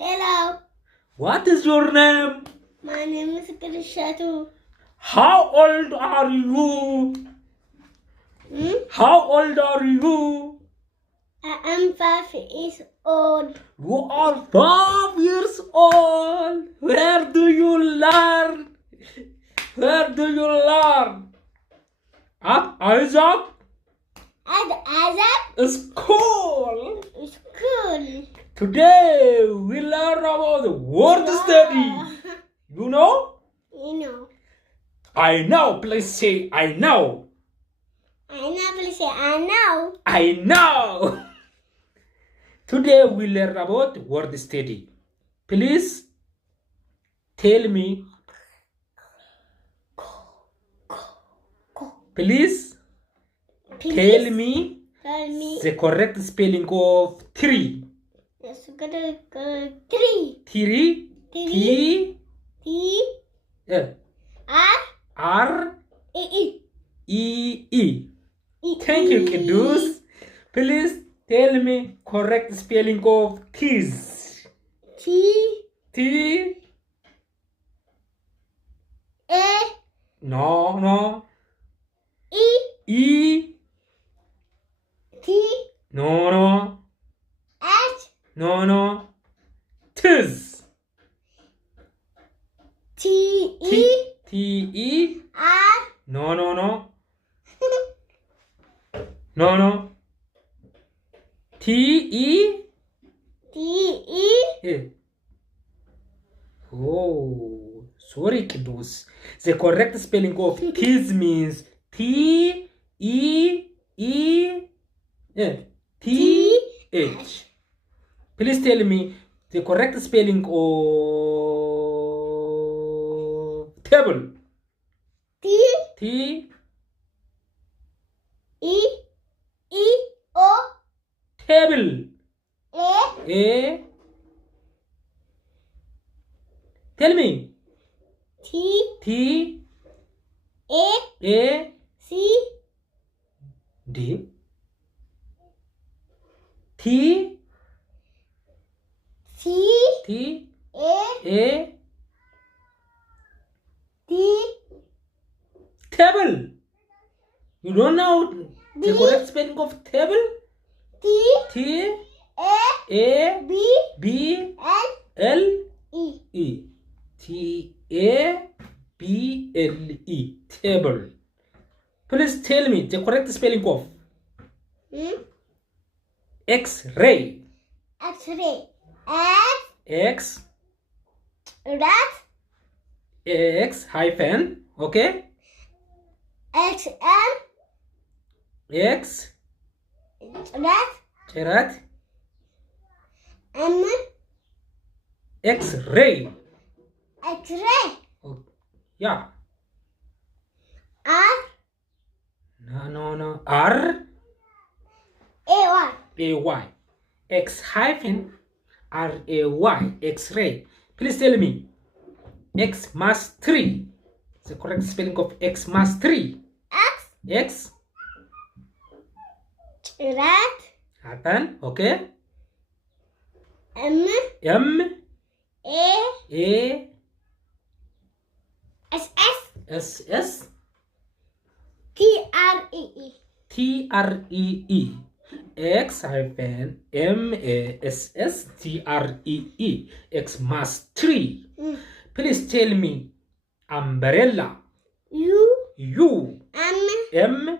Hello. What is your name? My name is Krishatu. How old are you? How old are you? I am 5 years old. You are 5 years old. Where do you learn? Where do you learn? At Isaac And Isaac School. is cool. Today we learn about the word study. You know? You know. I know. Please say I know. I know, please say I know. I know. Today we learn about word study. Please tell me. Please tell me Tell me. the correct spelling of tree. Let's go to three. Tree. Three. T. T. R. R. E. E. Thank you, kiddos. Please tell me correct spelling of keys. T. T. A. No. E. E. T. No. H. No. Tis. T. E. T. R. No. T. T. E. Oh, sorry, kiddos. The correct spelling of keys means T. H. Please tell me the correct spelling of table. T. E. O. Table. A. Tell me. T. A. C. D. T. A. Table. You don't know the correct spelling of table? T. A. B. L. E. Table. Table. Please tell me the correct spelling of X-ray. X-ray. X. Rat. X hyphen. Okay. XM. X. Rat. M. X-ray. X-ray. Oh, yeah. R. No. R. A. A-Y. X hyphen R-A-Y. X-ray. Please tell me. X mass 3. The correct spelling of X mass 3. X. Rat. Happen. Okay. M. A. S. Tree. X hyphen MASSTREE. X mass 3. Please tell me umbrella. U. M.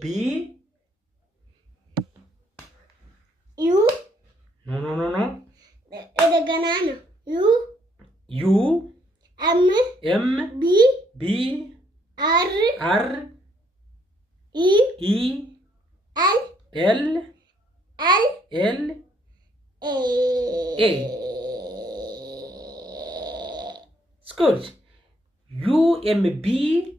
B. U. No. The banana. U. M. B. R. E. L. A. It's good. UMBRELLA.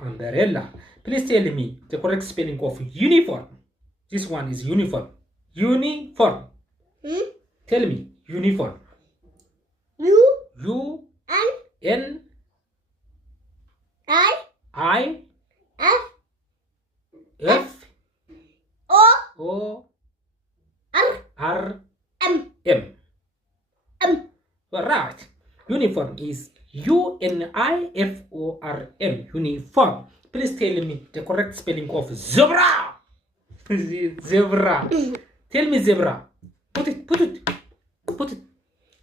Umbrella. Please tell me the correct spelling of uniform. This one is uniform. Uniform. Tell me uniform. U-N. I. F. O. R M. M. M. Right. Uniform is UNIFORM. Uniform. Please tell me the correct spelling of zebra. Zebra. Tell me zebra. Put it.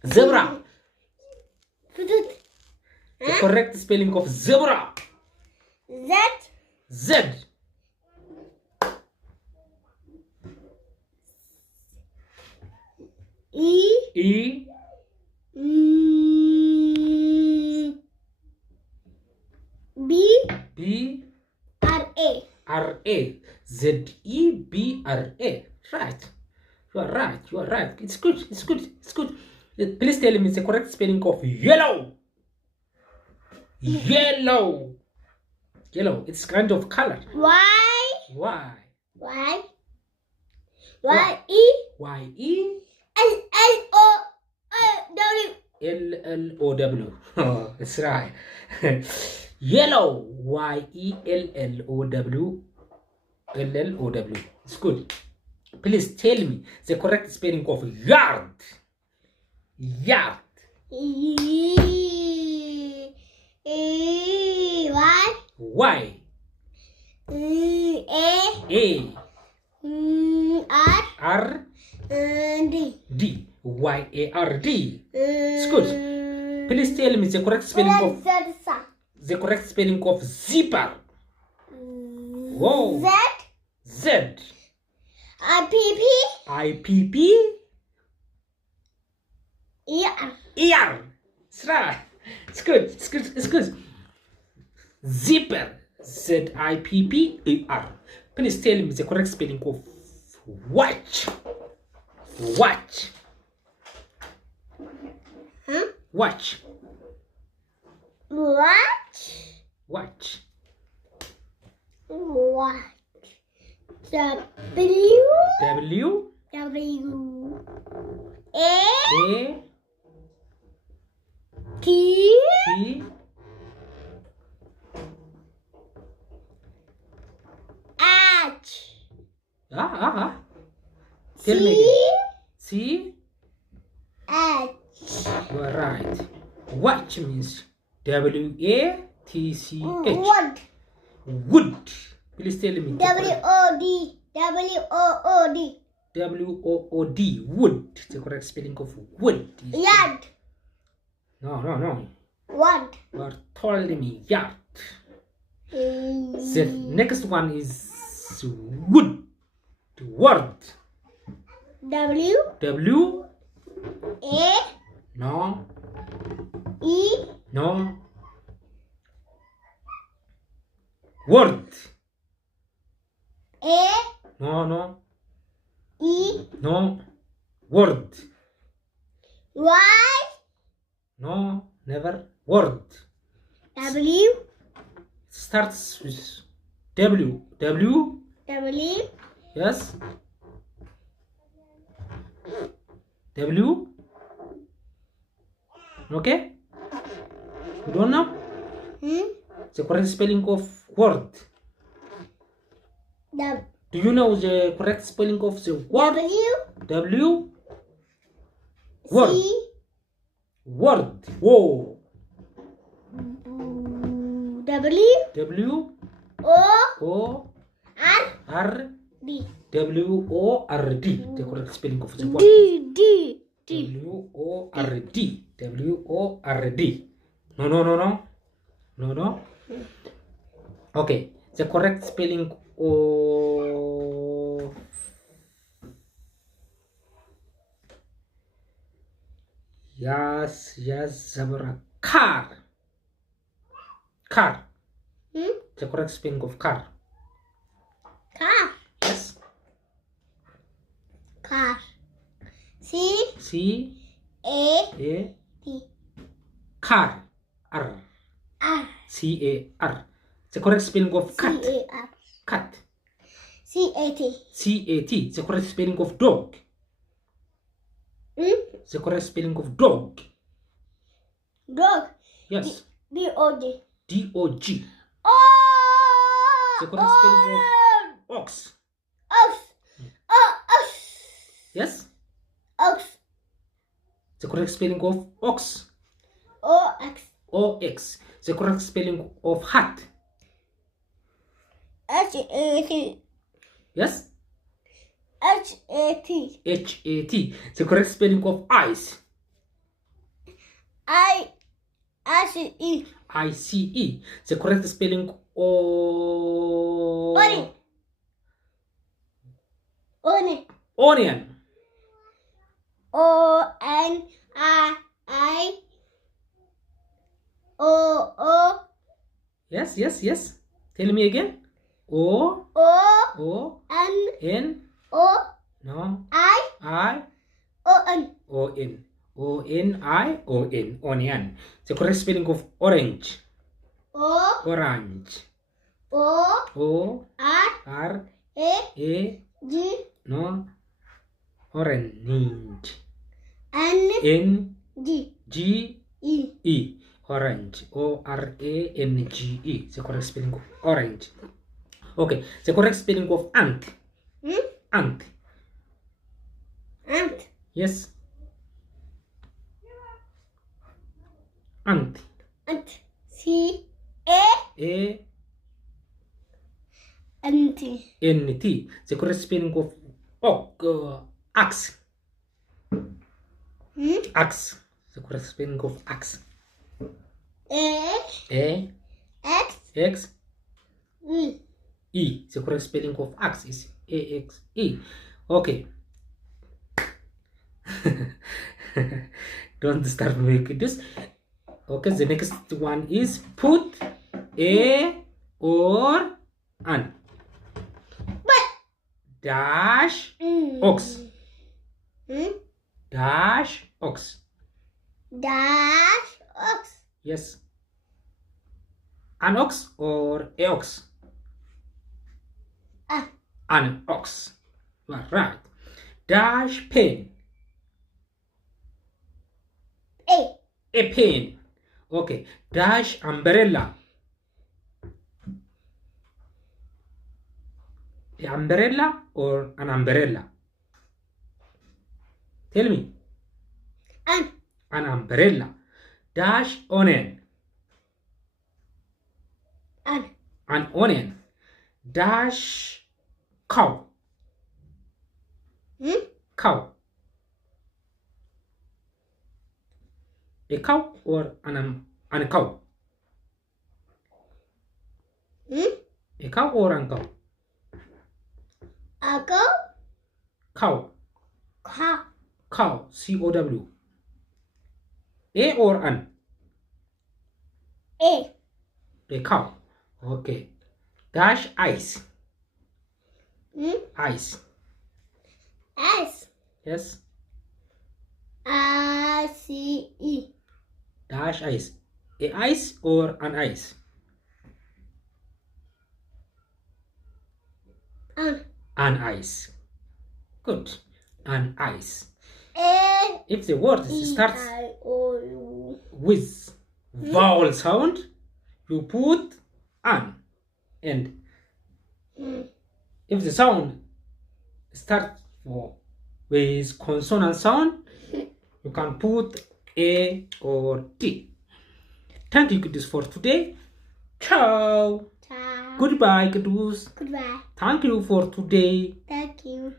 Zebra. Put it. The correct spelling of zebra. Z. Z. E. E. B. B. R. A. R. A. Z. E. B. R. A. Right. You are right. You are right. It's good. It's good. It's good. Please tell me the correct spelling of yellow. Yellow. Yellow. It's kind of color. Y. Y. Y. Y. E. Y. E. L. L. O. W. L. L. O. W. Oh, that's right. Yellow. Y. E. L. L. O. W. L. L. O. W. It's good. Please tell me the correct spelling of yard. Yard. E. Y. Y. A. A. R. R. D. D. Y. A. R. D. It's good. Please tell me the correct spelling of zipper. Whoa. Z. Z. I. P. P. I. P. P. E. R. Ear. That's right. It's good. It's good. It's good. Zipper. Z. I. P. P. E. R. Please tell me the correct spelling of watch. Watch. Huh? Watch. Watch. Watch. Watch. W. W. W. A. A. T. T. H. Tell me C. again. C. H. You are right. Watch means W. A. T. C. H. Wood. Wood. Please tell me. W. O. D. W. O. D. W. O. D. Wood. The correct spelling of wood is Yard. No. Word. You are told me yard. The next one is wood. Word. W. W. A. No. E. No. Word. A. No. E. No. Word. Y. No. Never. Word. W. Starts with W. W. W. Yes. W. Okay. You don't know the correct spelling of word. Do you know the correct spelling of the word? W. Word. C. Word. Whoa. W. W. O. O. R. R. D. W. O. R. D. The correct spelling of the word. D. W. O. R. D. W. O. R. D. No. Okay. The correct spelling of yes, Zabra. Car. The correct spelling of car. Car. Yes. Car. C. C. A. A. T. Car. R. R. C. A. R. The correct spelling of cat. C. A. R. Cat. C. A. T. C. A. T. The correct spelling of dog. The correct spelling of dog. Dog. Yes. D. O. G. D. O. G. O. The correct spelling of ox. Ox. Ox. Yes. The correct spelling of ox. O-X. O-X. The correct spelling of hat. H-A-T. Yes? H-A-T. H-A-T. The correct spelling of ice. I-C-E. I-C-E. The correct spelling of... Onion. Onion. Onion. O-N-I-I. O-O. Yes, yes, yes. Tell me again. O. O. O. N. N. O. No. I. I. O-N. O-N. O-N-I-O-N. Onion. The correct spelling of orange. O. Orange. O. O. R. R. A. A. G. No. Orange. N. N. G. G. E. E. Orange. O-R-A-N-G-E. The correct spelling of orange. Okay. The correct spelling of ant. Ant. Ant. Yes. Ant. Ant. C-A. A. N-T. N-T. The correct spelling of axe. Axe. The correct spelling of axe. A. A. X. X. E. E. The correct spelling of axe is A-X-E. Okay. Don't start making this. Okay, the next one is put a or an. But. Dash ox. Dash ox. Dash ox. Yes. An ox or a ox? An ox. You are right. Dash pen. A. A pen. Okay. Dash umbrella. A umbrella or an umbrella? Tell me. An. An umbrella. Dash onion. An. An onion. Dash cow. Cow. A cow or an cow? A cow or an cow? A go. Cow. Cow. Cow. C-O-W. A or an? A. A cow. Okay. Dash ice. Ice. S. Yes. I-C-E. Dash ice. A ice or an ice? An. An ice. Good. An ice. A. If the word starts E-I-O-U. with vowel sound, you put an. And if the sound starts with consonant sound, you can put A or T. Thank you, kiddos, for today. Ciao. Ciao. Goodbye, kiddos. Goodbye. Thank you for today. Thank you.